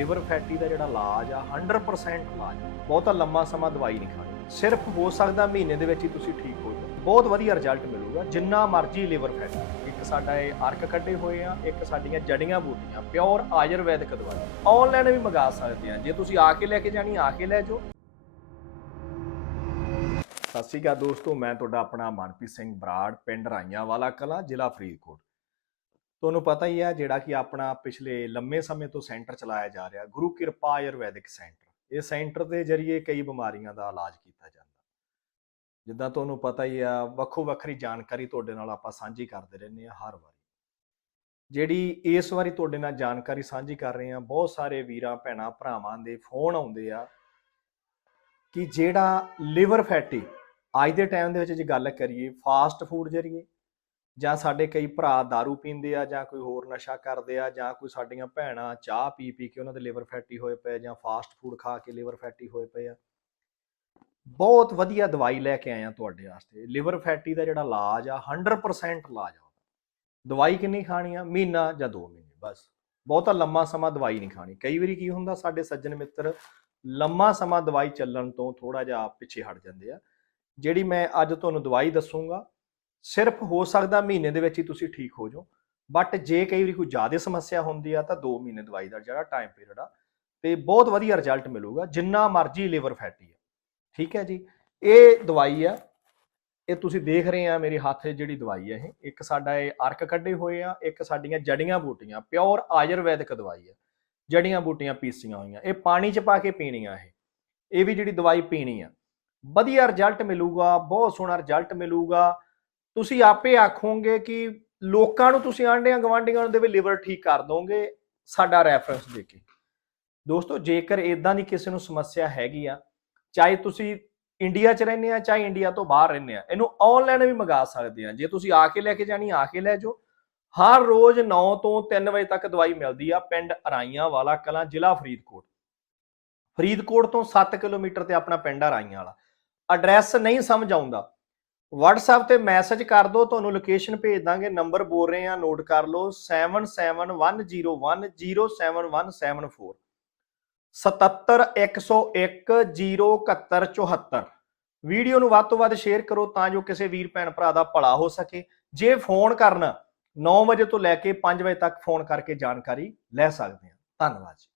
Liver fatty ਦਾ ਜਿਹੜਾ ਇਲਾਜ ਆ 100% ਇਲਾਜ। ਬਹੁਤਾ ਲੰਮਾ ਸਮਾਂ ਦਵਾਈ ਨਹੀਂ ਖਾਣੀ। ਸਿਰਫ ਹੋ ਸਕਦਾ ਮਹੀਨੇ ਦੇ ਵਿੱਚ ਹੀ ਤੁਸੀਂ ਠੀਕ ਹੋ ਜਾਓ। ਬਹੁਤ ਵਧੀਆ ਰਿਜ਼ਲਟ ਮਿਲੂਗਾ। ਜਿੰਨਾ ਮਰਜ਼ੀ ਲਿਵਰ ਫੈਟੀ ਇੱਕ ਸਾਡਾ ਇਹ ਅਰਕ ਕੱਢੇ ਹੋਏ ਆ, ਇੱਕ ਸਾਡੀਆਂ ਜੜੀਆਂ ਬੂਟੀਆਂ ਪਿਓਰ ਆਯੁਰਵੈਦਿਕ ਦਵਾਈ। ਆਨਲਾਈਨ ਵੀ ਮੰਗਾ ਸਕਦੇ ਆ। ਜੇ ਤੁਸੀਂ ਆ ਕੇ ਲੈ ਕੇ ਜਾਣੀ, ਆ ਕੇ ਲੈ ਜਾਓ। ਸਤਿ ਸ਼੍ਰੀ ਅਕਾਲ ਦੋਸਤੋ, ਮੈਂ ਤੁਹਾਡਾ ਆਪਣਾ ਮਨਪ੍ਰੀਤ ਸਿੰਘ ਬਰਾੜ, ਪਿੰਡ ਰਾਈਆਂ ਵਾਲਾ ਕਲਾਂ, ਜ਼ਿਲ੍ਹਾ ਫਰੀਦਕੋਟ। ਤੁਹਾਨੂੰ ਪਤਾ ਹੀ ਹੈ ਜਿਹੜਾ ਕਿ ਆਪਣਾ ਪਿਛਲੇ ਲੰਮੇ ਸਮੇਂ ਤੋਂ ਸੈਂਟਰ ਚਲਾਇਆ ਜਾ ਰਿਹਾ, ਗੁਰੂ ਕਿਰਪਾ ਆਯੁਰਵੈਦਿਕ ਸੈਂਟਰ। ਇਹ ਸੈਂਟਰ ਦੇ ਜ਼ਰੀਏ ਕਈ ਬਿਮਾਰੀਆਂ ਦਾ ਇਲਾਜ ਕੀਤਾ ਜਾਂਦਾ। ਜਿੱਦਾਂ ਤੁਹਾਨੂੰ ਪਤਾ ਹੀ ਆ, ਵੱਖੋ ਵੱਖਰੀ ਜਾਣਕਾਰੀ ਤੁਹਾਡੇ ਨਾਲ ਆਪਾਂ ਸਾਂਝੀ ਕਰਦੇ ਰਹਿੰਦੇ ਆ ਹਰ ਵਾਰੀ। ਜਿਹੜੀ ਇਸ ਵਾਰੀ ਤੁਹਾਡੇ ਨਾਲ ਜਾਣਕਾਰੀ ਸਾਂਝੀ ਕਰ ਰਹੇ ਆ ਬਹੁਤ ਸਾਰੇ ਵੀਰਾਂ, ਭੈਣਾਂ, ਭਰਾਵਾਂ ਦੇ ਫੋਨ ਆਉਂਦੇ ਆ ਕਿ ਜਿਹੜਾ ਲਿਵਰ ਫੈਟੀ, ਅੱਜ ਦੇ ਟਾਈਮ ਦੇ ਵਿੱਚ ਜੇ ਗੱਲ ਕਰੀਏ, ਫਾਸਟ ਫੂਡ ਜਰੀਏ ਜਾਂ ਸਾਡੇ ਕਈ ਭਰਾ दारू ਪੀਂਦੇ ਆ ਜਾਂ ਕੋਈ ਹੋਰ ਨਸ਼ਾ ਕਰਦੇ ਆ ਜਾਂ ਕੋਈ ਸਾਡੀਆਂ ਭੈਣਾਂ ਚਾਹ ਪੀ ਪੀ ਕੇ ਉਹਨਾਂ ਦੇ ਲਿਵਰ ਫੈਟੀ ਹੋਏ ਪਏ ਜਾਂ ਫਾਸਟ ਫੂਡ ਖਾ ਕੇ ਲਿਵਰ ਫੈਟੀ ਹੋਏ ਪਏ ਆ। ਬਹੁਤ ਵਧੀਆ ਦਵਾਈ ਲੈ ਕੇ ਆਏ ਆ ਤੁਹਾਡੇ ਵਾਸਤੇ। ਲਿਵਰ ਫੈਟੀ ਦਾ ਜਿਹੜਾ ਇਲਾਜ ਆ 100% ਇਲਾਜ ਆ ਦਵਾਈ ਕਿੰਨੀ ਖਾਣੀ ਆ? ਮਹੀਨਾ ਜਾਂ 2 ਮਹੀਨੇ, ਬਸ। ਬਹੁਤਾ ਲੰਮਾ ਸਮਾਂ ਦਵਾਈ ਨਹੀਂ ਖਾਣੀ। ਕਈ ਵਾਰੀ ਕੀ ਹੁੰਦਾ, ਸਾਡੇ ਸੱਜਣ ਮਿੱਤਰ ਲੰਮਾ ਸਮਾਂ ਦਵਾਈ ਚੱਲਣ ਤੋਂ ਥੋੜਾ ਜਿਹਾ ਪਿੱਛੇ ਹਟ ਜਾਂਦੇ ਆ। ਜਿਹੜੀ ਮੈਂ ਅੱਜ ਤੁਹਾਨੂੰ ਦਵਾਈ ਦੱਸੂਗਾ ਸਿਰਫ ਹੋ ਸਕਦਾ ਮਹੀਨੇ ਦੇ ਵਿੱਚ ਹੀ ਤੁਸੀਂ ਠੀਕ ਹੋ ਜਾਓ। ਬਟ ਜੇ ਕਈ ਵਾਰੀ ਕੋਈ ਜ਼ਿਆਦਾ ਸਮੱਸਿਆ ਹੁੰਦੀ ਆ ਤਾਂ 2 ਮਹੀਨੇ ਦਵਾਈ ਦਾ ਜਿਹੜਾ ਟਾਈਮ ਪੀਰੀਅਡ ਆ, ਤੇ ਬਹੁਤ ਵਧੀਆ ਰਿਜ਼ਲਟ ਮਿਲੂਗਾ, ਜਿੰਨਾ ਮਰਜ਼ੀ ਲਿਵਰ ਫੈਟੀ ਆ। ਠੀਕ ਹੈ ਜੀ? ਇਹ ਦਵਾਈ ਆ, ਇਹ ਤੁਸੀਂ ਦੇਖ ਰਹੇ ਆ ਮੇਰੇ ਹੱਥ ਜਿਹੜੀ ਦਵਾਈ ਆ ਇਹ। ਇੱਕ ਸਾਡਾ ਇਹ ਅਰਕ ਕੱਢੇ ਹੋਏ ਆ, ਇੱਕ ਸਾਡੀਆਂ ਜੜੀਆਂ ਬੂਟੀਆਂ ਪਿਓਰ ਆਯੁਰਵੈਦਿਕ ਦਵਾਈ ਆ। ਜੜੀਆਂ ਬੂਟੀਆਂ ਪੀਸੀਆਂ ਹੋਈਆਂ, ਇਹ ਪਾਣੀ 'ਚ ਪਾ ਕੇ ਪੀਣੀਆਂ ਇਹ। ਇਹ ਵੀ ਜਿਹੜੀ ਦਵਾਈ ਪੀਣੀ ਆ। ਵਧੀਆ ਰਿਜ਼ਲਟ ਮਿਲੂਗਾ, ਬਹੁਤ ਸੋਹਣਾ ਰਿਜ਼ਲਟ ਮਿਲੂਗਾ। ਤੁਸੀਂ ਆਪੇ ਆਖੋਗੇ ਕਿ ਲੋਕਾਂ ਨੂੰ ਤੁਸੀਂ ਆਂਡਿਆਂ ਗਵਾਂਡੀਆਂ ਨੂੰ ਦੇ ਵੀ ਲਿਵਰ ਠੀਕ ਕਰ ਦੋਗੇ, ਸਾਡਾ ਰੈਫਰੈਂਸ ਦੇ ਕੇ। ਦੋਸਤੋ, ਜੇਕਰ ਇਦਾਂ ਦੀ ਕਿਸੇ ਨੂੰ ਸਮੱਸਿਆ ਹੈਗੀ ਆ, ਚਾਹੇ ਤੁਸੀਂ ਇੰਡੀਆ 'ਚ ਰਹਿੰਦੇ ਆ, ਚਾਹੇ ਇੰਡੀਆ ਤੋਂ ਬਾਹਰ ਰਹਿੰਦੇ ਆ, ਇਹਨੂੰ ਆਨਲਾਈਨ ਵੀ ਮੰਗਾ ਸਕਦੇ ਆ। ਜੇ ਤੁਸੀਂ ਆ ਕੇ ਲੈ ਕੇ ਜਾਣੀ, ਆ ਕੇ ਲੈ ਜਾਓ। ਹਰ ਰੋਜ਼ 9 ਤੋਂ 3 ਵਜੇ ਤੱਕ ਦਵਾਈ ਮਿਲਦੀ ਆ ਪਿੰਡ ਅਰਾਈਆਂ ਵਾਲਾ ਕਲਾਂ, ਜ਼ਿਲ੍ਹਾ ਫਰੀਦਕੋਟ। ਫਰੀਦਕੋਟ ਤੋਂ 7 ਕਿਲੋਮੀਟਰ ਤੇ ਆਪਣਾ ਪਿੰਡ ਆ ਅਰਾਈਆਂ ਵਾਲਾ। ਐਡਰੈਸ ਨਹੀਂ ਸਮਝ ਆਉਂਦਾ। WhatsApp ਤੇ ਮੈਸੇਜ ਕਰ ਦਿਓ, ਤੁਹਾਨੂੰ ਲੋਕੇਸ਼ਨ ਭੇਜ ਦਾਂਗੇ ਨੰਬਰ ਬੋਲ ਰਹੇ ਆ ਨੋਟ ਕਰ ਲਓ 7710107174 771010774 ਵੀਡੀਓ ਨੂੰ ਵੱਧ ਤੋਂ ਵੱਧ ਸ਼ੇਅਰ ਕਰੋ ਤਾਂ ਜੋ ਕਿਸੇ ਵੀਰ ਭੈਣ ਭਰਾ ਦਾ ਭਲਾ ਹੋ ਸਕੇ। ਜੇ ਫੋਨ ਕਰਨਾ 9 ਵਜੇ ਤੋਂ ਲੈ ਕੇ 5 ਵਜੇ ਤੱਕ ਫੋਨ ਕਰਕੇ ਜਾਣਕਾਰੀ ਲੈ ਸਕਦੇ ਹਾਂ। ਧੰਨਵਾਦ ਜੀ।